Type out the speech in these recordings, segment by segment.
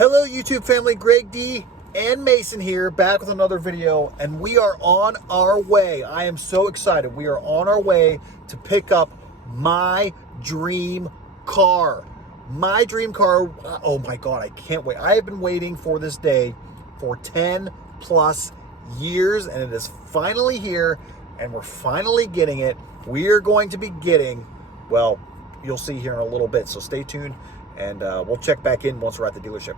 Hello YouTube family, Greg D and Mason here, back with another video, and we are on our way. I am so excited. We are on our way to pick up my dream car. My dream car, oh my God, I can't wait. I have been waiting for this day for 10 plus years, and it is finally here, and we're finally getting it. We are going to be getting, well, you'll see here in a little bit, so stay tuned, and we'll check back in once we're at the dealership.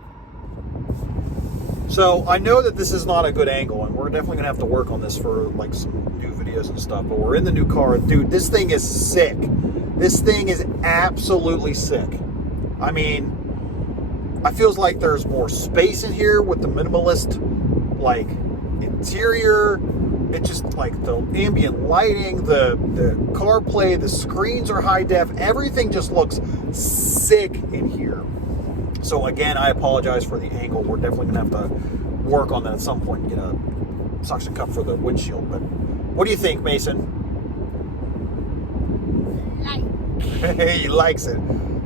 So I know that this is not a good angle, and we're definitely gonna have to work on this for like some new videos and stuff, but we're in the new car. Dude, this thing is sick. This thing is absolutely sick. I mean, I feels like there's more space in here with the minimalist like interior. It's just like the ambient lighting, the CarPlay, the screens are high def. Everything just looks sick in here. So again, I apologize for the angle. We're definitely gonna have to work on that at some point and get a suction cup for the windshield. But what do you think, Mason? He likes it.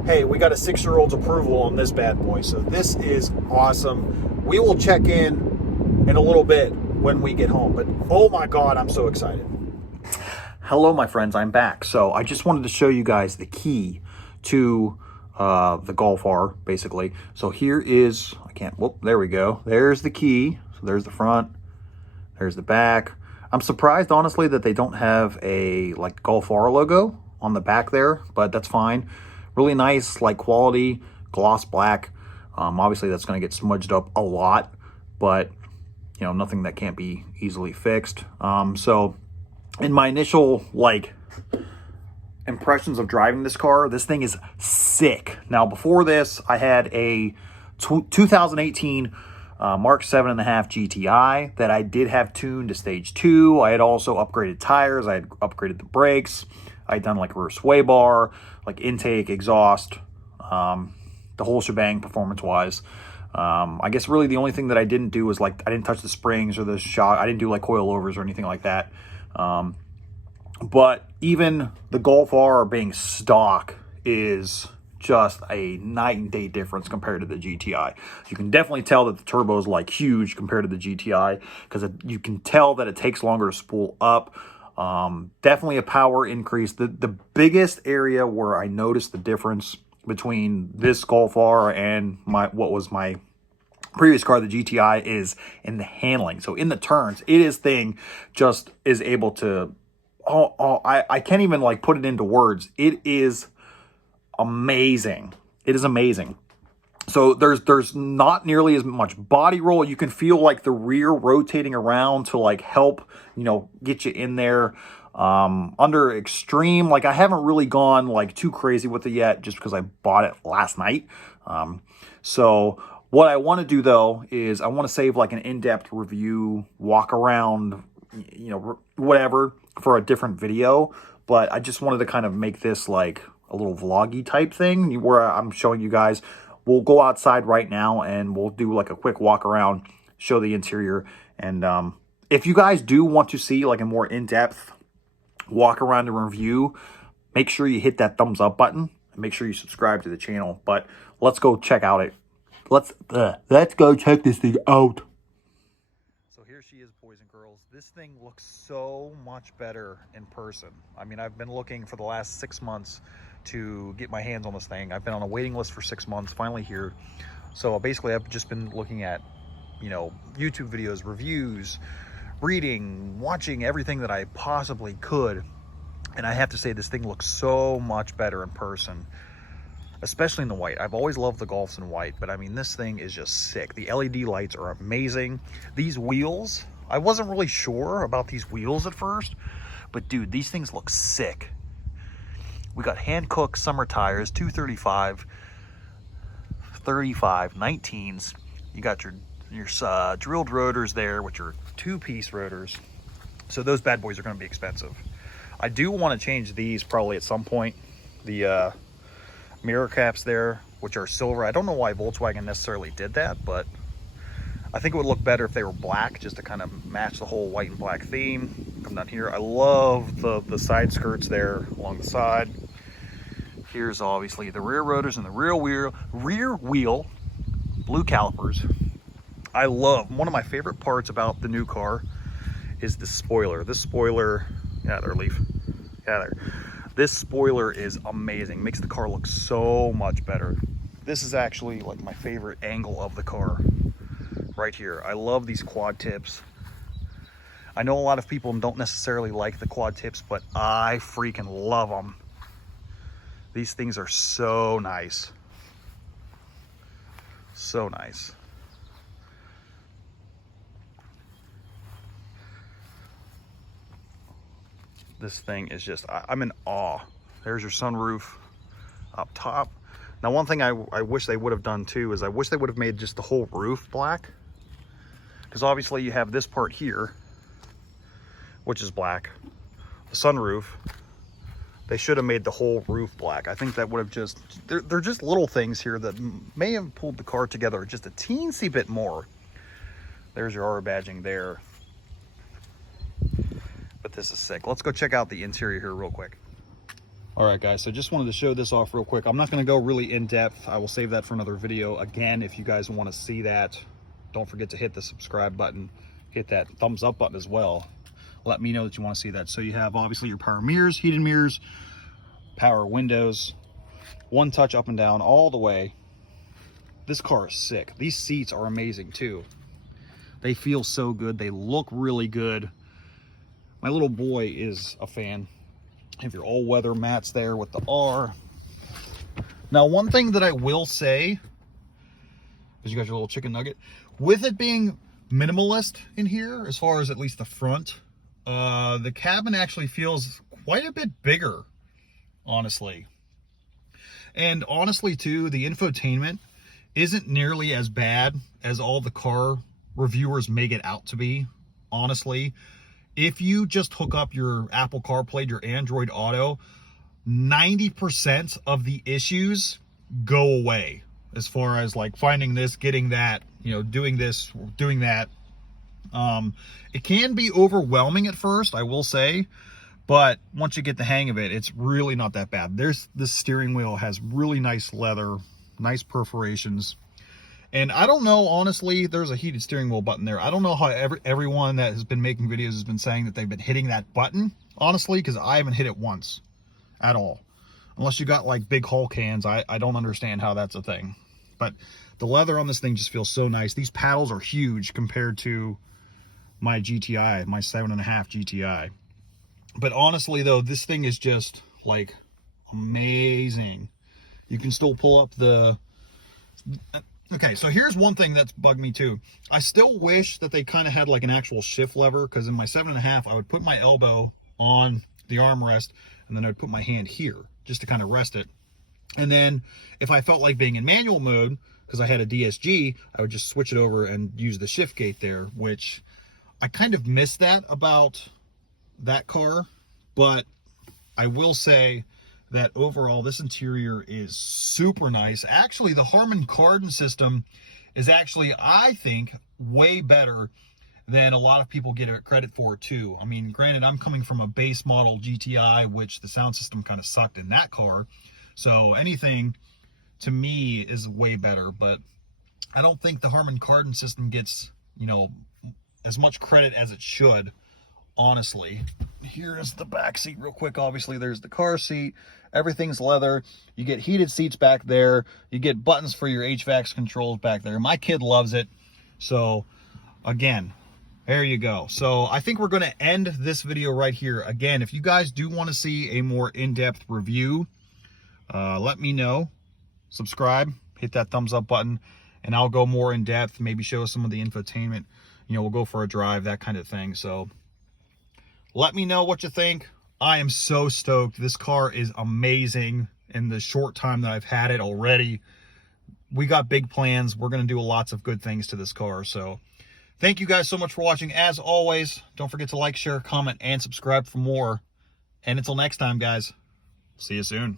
Hey, we got a 6-year-old's approval on this bad boy, so this is awesome. We will check in a little bit when we get home, but oh my God, I'm so excited. Hello, my friends, I'm back. So I just wanted to show you guys the key to the Golf R, basically. So here is, there we go. There's the key. So there's the front, there's the back. I'm surprised, honestly, that they don't have a like Golf R logo on the back there, but that's fine. Really nice, like quality, gloss black. Obviously that's gonna get smudged up a lot, but you know, nothing that can't be easily fixed. So in my initial like impressions of driving this car, this thing is sick. Now before this, I had a 2018 Mark 7.5 GTI that I did have tuned to stage 2. I had also upgraded tires. I had upgraded the brakes. I had done like rear sway bar, like intake, exhaust, the whole shebang performance wise. I guess really the only thing that I didn't do was like, I didn't touch the springs or the shock. I didn't do like coilovers or anything like that. But even the Golf R being stock is just a night and day difference compared to the GTI. You can definitely tell that the turbo is like huge compared to the GTI because you can tell that it takes longer to spool up. Definitely a power increase. The biggest area where I noticed the difference between this Golf R and what was my previous car, the GTI, is in the handling. So in the turns, this thing just is able to, I can't even like put it into words. It is amazing. It is amazing. So there's not nearly as much body roll. You can feel like the rear rotating around to like help, you know, get you in there. Under extreme, like I haven't really gone like too crazy with it yet just because I bought it last night. So what I want to do though is I want to save like an in-depth review, walk around, you know, whatever, for a different video. But I just wanted to kind of make this like a little vloggy type thing where I'm showing you guys. We'll go outside right now and we'll do like a quick walk around, show the interior. And if you guys do want to see like a more in-depth walk around and review, make sure you hit that thumbs up button and make sure you subscribe to the channel. But let's go check out it. Let's go check this thing out. So here she is, boys and girls. This thing looks so much better in person. I mean, I've been looking for the last 6 months to get my hands on this thing. I've been on a waiting list for 6 months, finally here. So basically I've just been looking at, you know, YouTube videos, reviews, reading, watching everything that I possibly could. And I have to say, this thing looks so much better in person, especially in the white. I've always loved the Golfs in white, but I mean, this thing is just sick. The LED lights are amazing. These wheels, I wasn't really sure about these wheels at first, but dude, these things look sick. We got Hankook summer tires, 235, 35, 19s. You got your drilled rotors there with your 2-piece rotors. So those bad boys are going to be expensive. I do want to change these probably at some point. The mirror caps there, which are silver. I don't know why Volkswagen necessarily did that, but I think it would look better if they were black, just to kind of match the whole white and black theme. Come down here. I love the side skirts there along the side. Here's obviously the rear rotors and the rear wheel. blue calipers. I love, one of my favorite parts about the new car is the spoiler. This spoiler, yeah, there, Leaf. Yeah, there. This spoiler is amazing. Makes the car look so much better. This is actually like my favorite angle of the car right here. I love these quad tips. I know a lot of people don't necessarily like the quad tips, but I freaking love them. These things are so nice. So nice. This thing is just, I'm in awe. There's your sunroof up top. Now, one thing I wish they would have done too is I wish they would have made just the whole roof black. Because obviously you have this part here, which is black. The sunroof, they should have made the whole roof black. I think that would have just, they're just little things here that may have pulled the car together just a teensy bit more. There's your R badging there. But this is sick. Let's go check out the interior here real quick. All right, guys, so just wanted to show this off real quick. I'm not going to go really in depth. I will save that for another video. Again, if you guys want to see that, don't forget to hit the subscribe button, hit that thumbs up button as well. Let me know that you want to see that. So you have obviously your power mirrors, heated mirrors, power windows, one touch up and down all the way. This car is sick. These seats are amazing too. They feel so good. They look really good. My little boy is a fan. Have your all-weather mats there with the R. Now, one thing that I will say, because you got your little chicken nugget, with it being minimalist in here, as far as at least the front, the cabin actually feels quite a bit bigger, honestly. And honestly, too, the infotainment isn't nearly as bad as all the car reviewers make it out to be, honestly. If you just hook up your Apple CarPlay, your Android Auto, 90% of the issues go away. As far as like finding this, getting that, you know, doing this, doing that. It can be overwhelming at first, I will say, but once you get the hang of it, it's really not that bad. This steering wheel has really nice leather, nice perforations. And I don't know, honestly, there's a heated steering wheel button there. I don't know how everyone that has been making videos has been saying that they've been hitting that button, honestly, because I haven't hit it once at all. Unless you got like big Hulk hands, I don't understand how that's a thing. But the leather on this thing just feels so nice. These paddles are huge compared to my GTI, my 7.5 GTI. But honestly, though, this thing is just like amazing. You can still pull up the... Okay, so here's one thing that's bugged me too. I still wish that they kind of had like an actual shift lever, because in my 7.5, I would put my elbow on the armrest and then I'd put my hand here just to kind of rest it. And then if I felt like being in manual mode, because I had a DSG, I would just switch it over and use the shift gate there, which I kind of miss that about that car. But I will say that overall, this interior is super nice. Actually, the Harman Kardon system is actually, I think, way better than a lot of people get credit for too. I mean, granted, I'm coming from a base model GTI, which the sound system kind of sucked in that car. So anything to me is way better, but I don't think the Harman Kardon system gets, you know, as much credit as it should, honestly. Here is the back seat real quick. Obviously, there's the car seat. Everything's leather. You get heated seats back there. You get buttons for your HVAC controls back there. My kid loves it. So, again, there you go. So, I think we're going to end this video right here. Again, if you guys do want to see a more in-depth review, let me know. Subscribe. Hit that thumbs up button. And I'll go more in-depth. Maybe show some of the infotainment. You know, we'll go for a drive, that kind of thing. So, let me know what you think. I am so stoked. This car is amazing in the short time that I've had it already. We got big plans. We're going to do lots of good things to this car. So thank you guys so much for watching. As always, don't forget to like, share, comment, and subscribe for more. And until next time, guys, see you soon.